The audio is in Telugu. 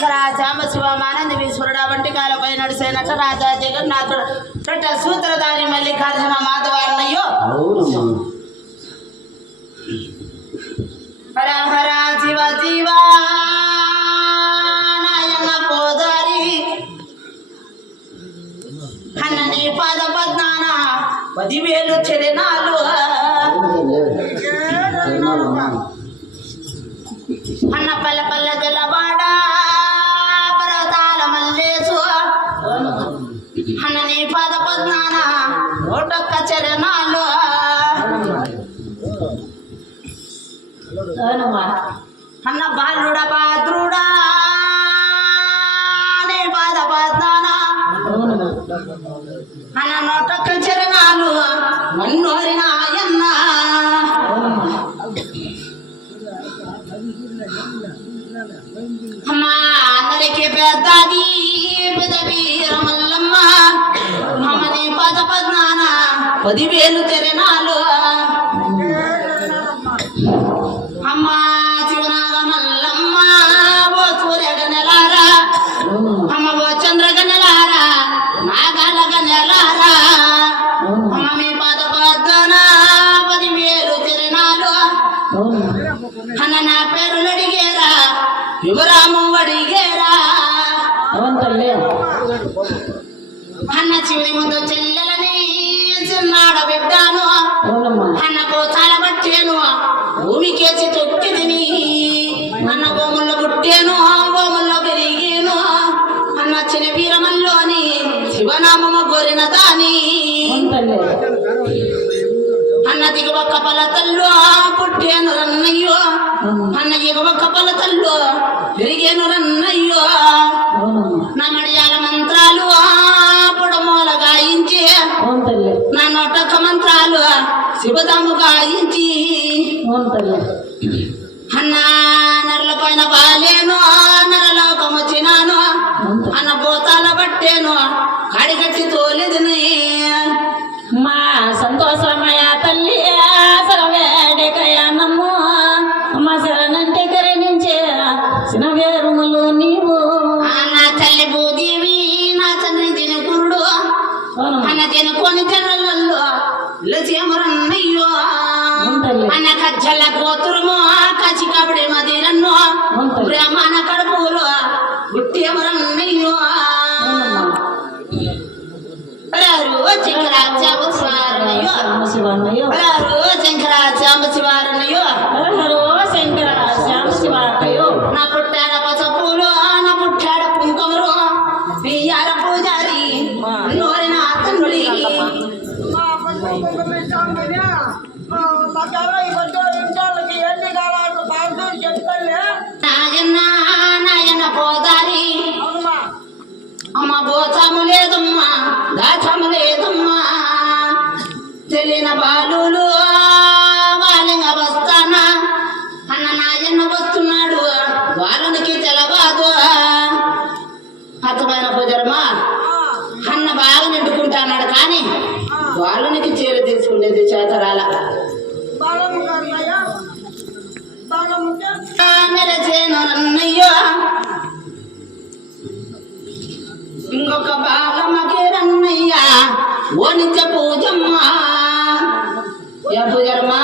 శంకర చాంబ శివ మానంది ఈశ్వరుడు వంటి కాలపై నడిసేనట రాజా జగన్నాథుడు రొట్ట సూత్రధారి మల్లికార్జున మాధవాన్నయ్యో హర హర శివ శివ నాయన పోదారి అన్నని పాద పద్నాన 10,000 చెలినాలు అన్న పల్ల పల్ల జలవాడ పర్వతాల మల్లేసు అన్న నీ పాద పద్నాన 101 చరణాలు అన్న బాలుడ పాద్రుడా నీ పాద పద్నాన అన్న 101 చరణాలు మన్నోరి నాయన్న అమ్మా అందరికి పెద్దది పెదవీరమల్లమ్మ అమ్మని పద పద్నాన 10,000 చరణాలు అమ్మా శివనాగ మల్లమ్మ ఓ సూర్యగ నెలారా అమ్మ ఓ చంద్రగ నెలారా నాగాలగ నెలారా అమ్మ మీ పద పద్నాన 10,000 చరణాలు అన్న నా పేరులు అడిగేరా యువరాము అడిగేరా అన్న చివరి ముందు చెల్లెలని చిన్నాడ బిడ్డాను అన్న పోతాల పట్టేను భూమికేసి తొక్కిదిని అన్న భూముల్లో పుట్టేను భూముల్లో పెరిగేను అన్న చిన్న వీరమల్లోని శివనామము గోరిన దాని అన్న దిగువక్క పల తల్లు పుట్టేను రన్నయ్యో అన్న ఎగువక్క పల తల్లు పెరిగేను రన్నయ్యో నా మడియాల మంత్రాలు పొడమూల గాయించి నా నోటొక్క మంత్రాలు శివదాము గాయించి అన్న నరల పైన బాలేను నరలోకం వచ్చినాను అన్న భూతాల పట్టేను కడిగట్టి తోలేదని మా సంతోషమయ తల్లి సరవేడకయానమ్ము మా శరణంటే కరణించే సినవేరుములు నీవు నా తల్లి భూదేవి నా తండ్రి దినకురుడు అన్న తినుకొని జనలలో లక్ష్మరన్నయ్యో అన్న కజ్జల కోతురుము కచి కబడి మదిరన్ను బ్రహ్మణ కడుపులో గుట్టేమరన్నయ్యో నా పుట్టాడ పసపూలు నా పుట్టాడ కుంకుమరు బియ్యాల పూజారి నోరిన తండ్రి నాయన్న నాయన పోదారి అమ్మ బోధము లేదమ్మా దాచము లేదమ్మా తెలియని బాలులు వాళ్ళ వస్తానా అన్న నాయన్న వస్తున్నాడు వాళ్ళకి తెలవాదు అర్థమైన పూజరమ్మా అన్న బాగా నిండుకుంటాన్నాడు కానీ వాళ్ళకి చీర తీసుకునేది చేతరాల మెరచేను నన్నయ్యో ఇంకొక బాలమ్మకి రన్నయ్యా ఓ నిత్య పూజమ్మా పూజరమ్మా